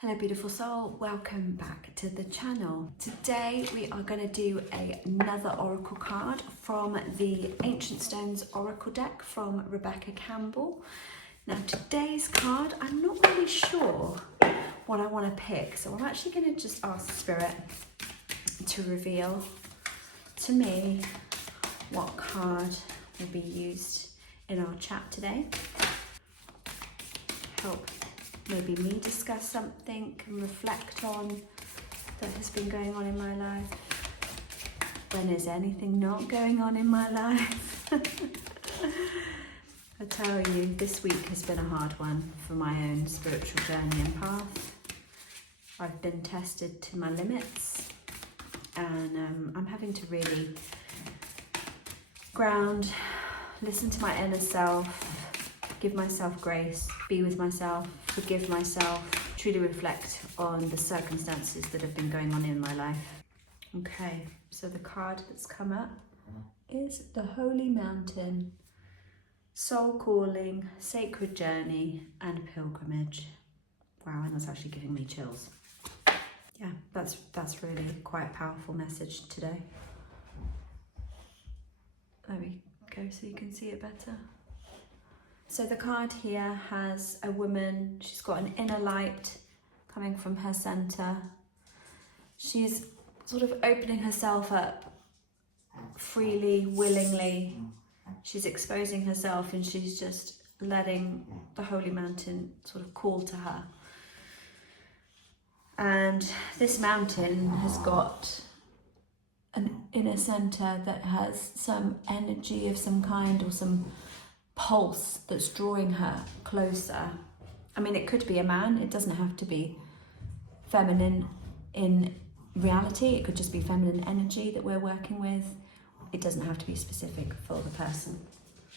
Hello beautiful soul, welcome back to the channel. Today we are going to do another oracle card from the Ancient Stones Oracle deck from Rebecca Campbell. Now today's card, I'm not really sure what I want to pick, so I'm actually going to just ask Spirit to reveal to me what card will be used in our chat today. Help maybe me discuss something and reflect on that has been going on in my life. When is anything not going on in my life? I tell you, this week has been a hard one for my own spiritual journey and path. I've been tested to my limits, and I'm having to really ground, listen to my inner self, give myself grace, be with myself, forgive myself, truly reflect on the circumstances that have been going on in my life. Okay, so the card that's come up is the Holy Mountain, Soul Calling, Sacred Journey and Pilgrimage. Wow, and that's actually giving me chills. Yeah, that's really quite a powerful message today. Let me go so you can see it better. So the card here has a woman, she's got an inner light coming from her center. She's sort of opening herself up freely, willingly. She's exposing herself and she's just letting the Holy Mountain sort of call to her. And this mountain has got an inner center that has some energy of some kind or some pulse that's drawing her closer. I mean, it could be a man, it doesn't have to be feminine in reality, it could just be feminine energy that we're working with. It doesn't have to be specific for the person.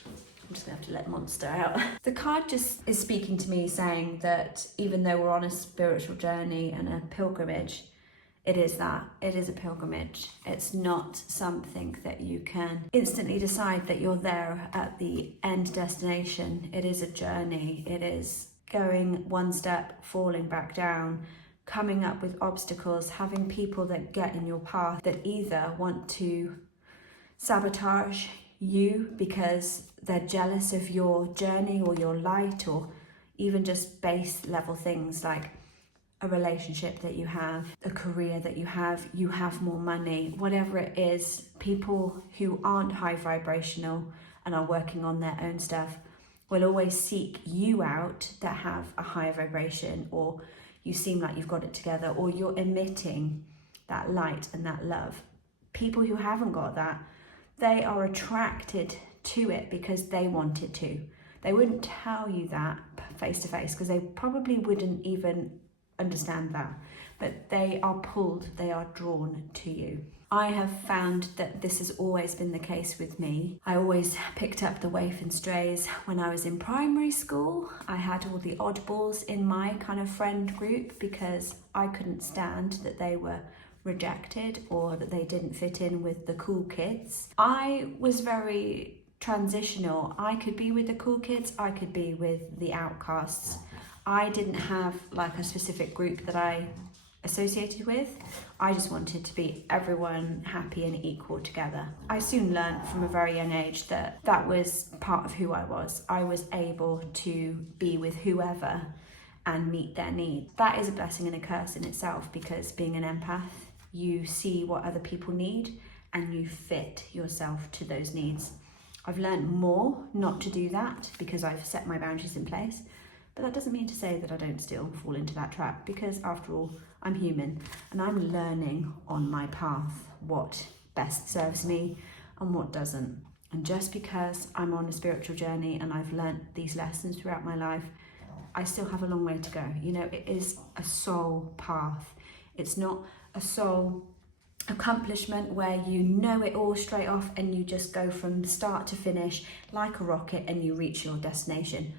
I'm just gonna have to let Monster out. The card just is speaking to me saying that even though we're on a spiritual journey and a pilgrimage, it is a pilgrimage. It's not something that you can instantly decide that you're there at the end destination. It is a journey. It is going one step, falling back down, coming up with obstacles, having people that get in your path that either want to sabotage you because they're jealous of your journey or your light, or even just base level things like a relationship that you have, a career that you have more money, whatever it is. People who aren't high vibrational and are working on their own stuff will always seek you out that have a higher vibration, or you seem like you've got it together, or you're emitting that light and that love. People who haven't got that, they are attracted to it because they want it to. They wouldn't tell you that face to face because they probably wouldn't even understand that, but they are pulled, they are drawn to you. I have found that this has always been the case with me. I always picked up the waif and strays when I was in primary school. I had all the oddballs in my kind of friend group because I couldn't stand that they were rejected or that they didn't fit in with the cool kids. I was very transitional. I could be with the cool kids, I could be with the outcasts. I didn't have like a specific group that I associated with. I just wanted to be everyone happy and equal together. I soon learned from a very young age that that was part of who I was. I was able to be with whoever and meet their needs. That is a blessing and a curse in itself, because being an empath, you see what other people need and you fit yourself to those needs. I've learned more not to do that because I've set my boundaries in place. But that doesn't mean to say that I don't still fall into that trap, because after all, I'm human and I'm learning on my path what best serves me and what doesn't. And just because I'm on a spiritual journey and I've learned these lessons throughout my life, I still have a long way to go. You know, it is a soul path. It's not a soul accomplishment where you know it all straight off and you just go from start to finish like a rocket and you reach your destination.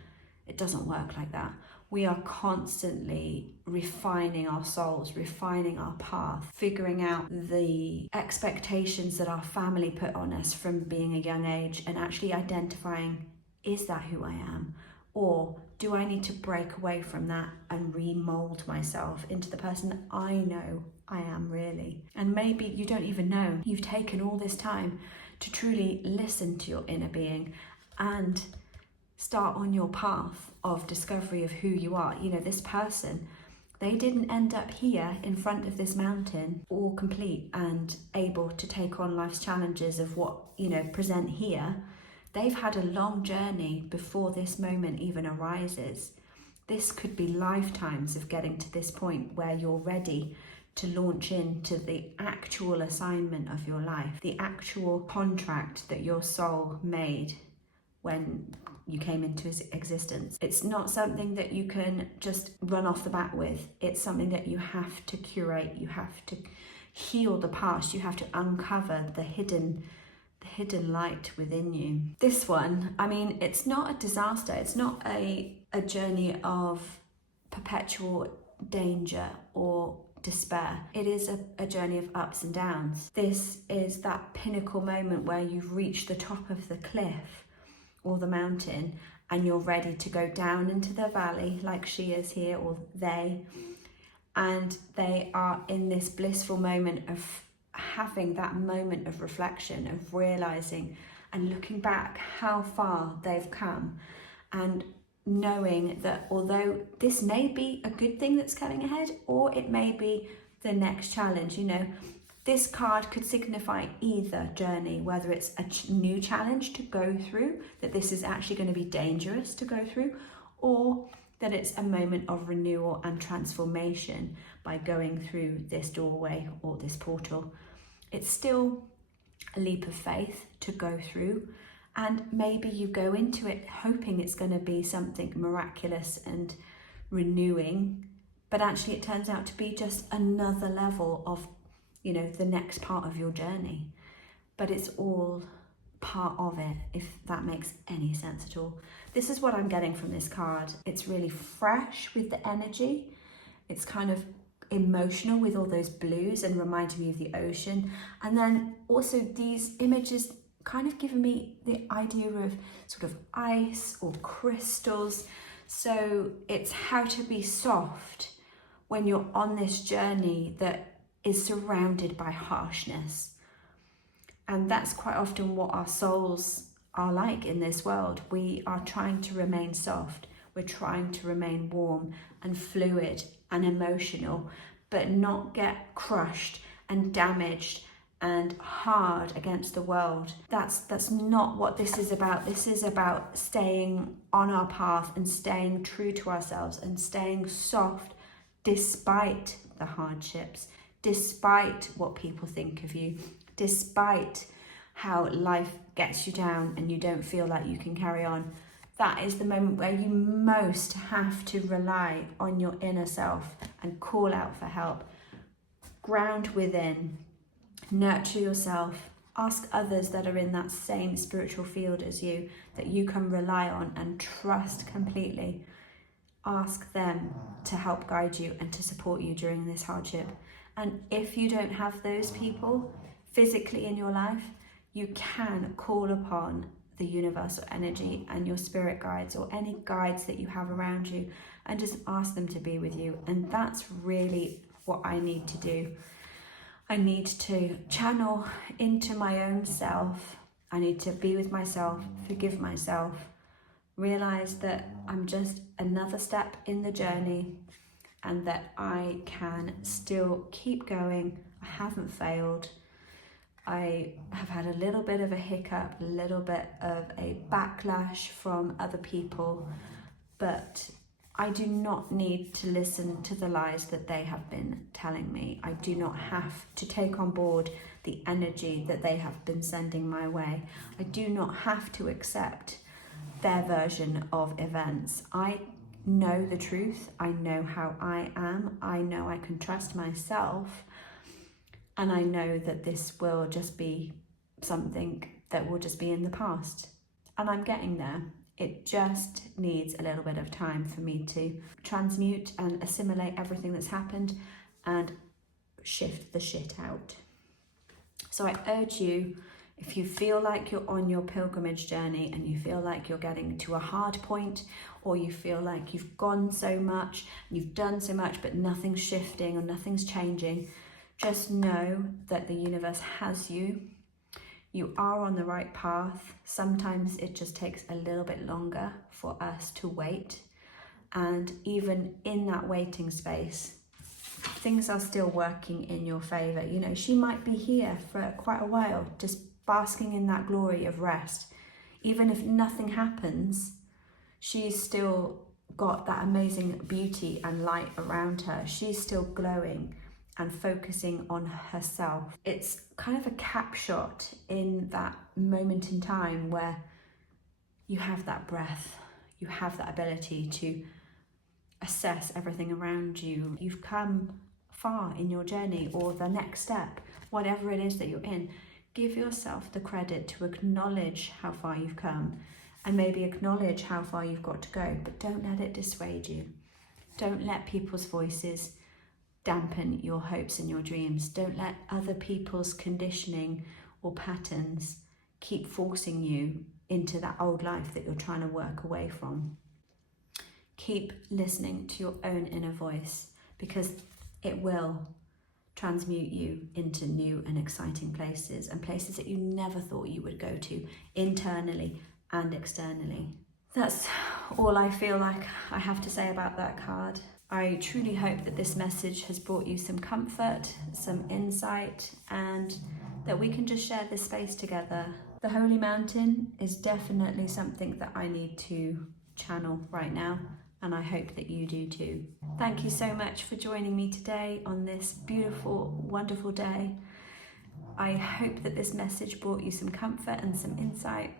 It doesn't work like that. We are constantly refining our souls, refining our path, figuring out the expectations that our family put on us from being a young age, and actually identifying, is that who I am? Or do I need to break away from that and remold myself into the person that I know I am really? And maybe you don't even know. You've taken all this time to truly listen to your inner being and start on your path of discovery of who you are. You know, this person, they didn't end up here in front of this mountain all complete and able to take on life's challenges of what, present here. They've had a long journey before this moment even arises. This could be lifetimes of getting to this point where you're ready to launch into the actual assignment of your life, the actual contract that your soul made when you came into existence. It's not something that you can just run off the bat with. It's something that you have to curate. You have to heal the past. You have to uncover the hidden light within you. This one, it's not a disaster. It's not a journey of perpetual danger or despair. It is a journey of ups and downs. This is that pinnacle moment where you've reached the top of the cliff or the mountain and you're ready to go down into the valley like she is here, or they, and they are in this blissful moment of having that moment of reflection, of realizing and looking back how far they've come, and knowing that although this may be a good thing that's coming ahead, or it may be the next challenge, this card could signify either journey, whether it's a new challenge to go through, that this is actually going to be dangerous to go through, or that it's a moment of renewal and transformation by going through this doorway or this portal. It's still a leap of faith to go through, and maybe you go into it hoping it's going to be something miraculous and renewing, but actually it turns out to be just another level of, the next part of your journey. But it's all part of it, if that makes any sense at all. This is what I'm getting from this card. It's really fresh with the energy. It's kind of emotional with all those blues and reminding me of the ocean. And then also these images kind of giving me the idea of sort of ice or crystals. So it's how to be soft when you're on this journey that is surrounded by harshness. And that's quite often what our souls are like in this world. We are trying to remain soft. We're trying to remain warm and fluid and emotional, but not get crushed and damaged and hard against the world. That's not what this is about. This is about staying on our path and staying true to ourselves and staying soft despite the hardships, despite what people think of you, despite how life gets you down and you don't feel like you can carry on. That is the moment where you most have to rely on your inner self and call out for help. Ground within, nurture yourself, ask others that are in that same spiritual field as you, that you can rely on and trust completely. Ask them to help guide you and to support you during this hardship. And if you don't have those people physically in your life, you can call upon the universal energy and your spirit guides or any guides that you have around you and just ask them to be with you. And that's really what I need to do. I need to channel into my own self. I need to be with myself, forgive myself, realize that I'm just another step in the journey and that I can still keep going. I haven't failed. I have had a little bit of a hiccup, a little bit of a backlash from other people, but I do not need to listen to the lies that they have been telling me. I do not have to take on board the energy that they have been sending my way. I do not have to accept their version of events. I know the truth. I know how I am. I know I can trust myself. And I know that this will just be something that will just be in the past. And I'm getting there. It just needs a little bit of time for me to transmute and assimilate everything that's happened and shift the shit out. So I urge you, if you feel like you're on your pilgrimage journey and you feel like you're getting to a hard point, or you feel like you've gone so much, you've done so much, but nothing's shifting or nothing's changing, just know that the universe has you. You are on the right path. Sometimes it just takes a little bit longer for us to wait. And even in that waiting space, things are still working in your favor. You know, she might be here for quite a while, just basking in that glory of rest. Even if nothing happens, she's still got that amazing beauty and light around her. She's still glowing and focusing on herself. It's kind of a cap shot in that moment in time where you have that breath, you have that ability to assess everything around you. You've come far in your journey, or the next step, whatever it is that you're in. Give yourself the credit to acknowledge how far you've come and maybe acknowledge how far you've got to go, but don't let it dissuade you. Don't let people's voices dampen your hopes and your dreams. Don't let other people's conditioning or patterns keep forcing you into that old life that you're trying to work away from. Keep listening to your own inner voice, because it will transmute you into new and exciting places, and places that you never thought you would go to, internally and externally. That's all I feel like I have to say about that card. I truly hope that this message has brought you some comfort, some insight, and that we can just share this space together. The Holy Mountain is definitely something that I need to channel right now, and I hope that you do too. Thank you so much for joining me today on this beautiful, wonderful day. I hope that this message brought you some comfort and some insight.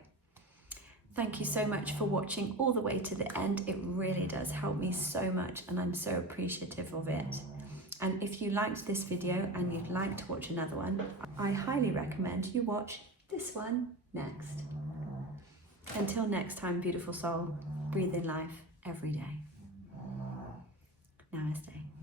Thank you so much for watching all the way to the end. It really does help me so much, and I'm so appreciative of it. And if you liked this video and you'd like to watch another one, I highly recommend you watch this one next. Until next time, beautiful soul, breathe in life every day. Namaste.